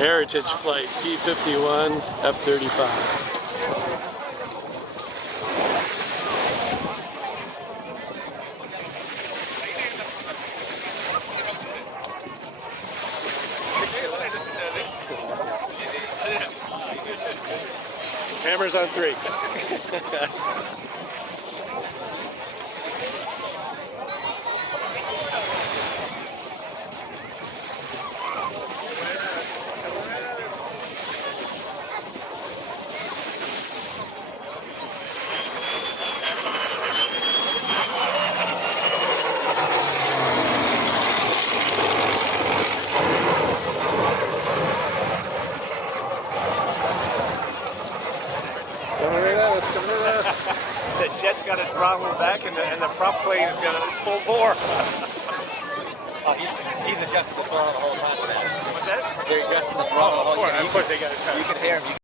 Heritage flight P-51 F-35. Cameras on 3. The jet's got to throttle back, and the prop plane is going to full bore. Oh, he's adjusting the throttle the whole time. What's that? They're adjusting the throttle. Of course they got to. You can hear him.